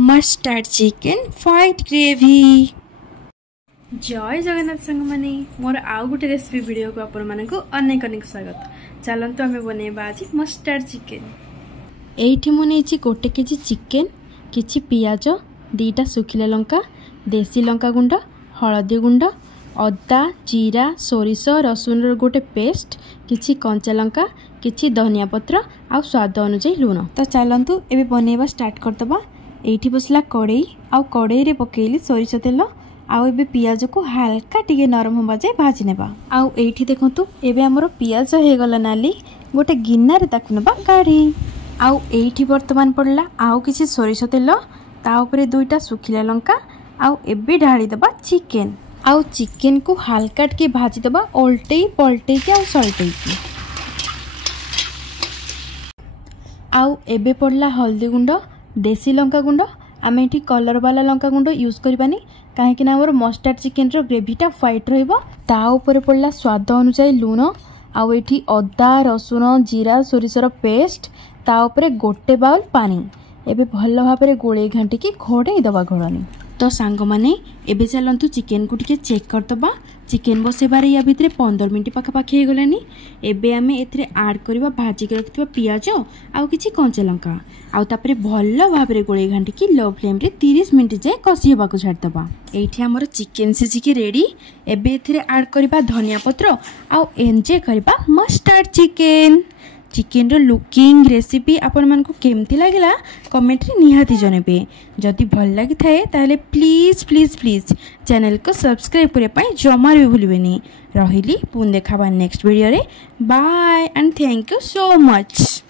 Mustard chicken white gravy. जय जगन्नाथ संग माने मोर आउ गोटे रेसिपी वीडियो को आपण मानकु अनेक अनेक स्वागत। चलंतु आमे बनेबा आज मस्टर्ड चिकेन। एठी मु नेछि गोटे केजी चिकेन, किछि पियाज, दीटा सुखिला लंका, देसी लंका गुंड, हळदी गुंड, अदा जीरा सोरिष रसुन गोटे पेस्ट, किछि कंचा लंका, किछि धनिया पत्र आ स्वाद अनुसार लूण। तो चलंतु एबे बनेबा स्टार्ट करदबा। एठी बसला कड़ई आ कड़ई रे पकेइली सोरिष तेल आउ एबे पियाज को हल्का टिके नरम होबा जाय भाजी नेबा। आउ एठी देखंतु एबे हमरो पियाज हे गला नाली, गोटे गिन्ना रे ताकु नेबा काढी। आउ एठी वर्तमान पड़ला आउ किछि सोरिष तेल, ता ऊपर दुईटा सुखिला लंका, आउ एबे ढाली दबा चिकेन। आउ चिकेन को हल्का टिके भाजी दबा ओल्टेई पलटेई के आउ सल्टेई के। आउ एबे पड़ला हल्दी गुंड, देसी लंका गुंड। आम ये कलर वाला लंका गुंड यूज करबानी कहीं आम मस्टर्ड चिकेन रो ग्रेवीटा व्हाइट रहिबो। ता ऊपर पड़ला स्वाद अनुसार लूण। आउ एठी अदा रसुन जीरा सोरिषर पेस्ट, ता ऊपर गोटे बाउल पानी। एबे भल भाबरे गोळे घांटी की घोड़े दबा घोड़नी। तो सांग माने एबे चलंतु चिकेन को टिके चेक करदबा। चिकेन बसेबार या भितर 15 मिनट पाखापाखि हो गलानी। एबे आमे एथरे ऐड करबा भाजी के रखिबा पियाज आउ किछि कंचा लंका, आउ तापरे भल भाबरे गोळे घांटी की लो फ्लेम रे 30 मिनट जाय कसी हेबा को छाड़ दबा। एठी हमर चिकेन सिझी के रेडी। एबे एथरे ऐड करबा धनिया पत्र आउ एन्जॉय करबा मस्टर्ड चिकेन। चिकेन रो लुकिंग रेसिपी आपण मन को केमती लागला कमेंट रे निहाती जनेबे। जदि भल लागि थाए ताले प्लीज प्लीज प्लीज चैनल को सब्सक्राइब करे पई जमा भी भूलिबेनी। रहिली पुन देखाबा नेक्स्ट वीडियो रे। Bye and thank you so much.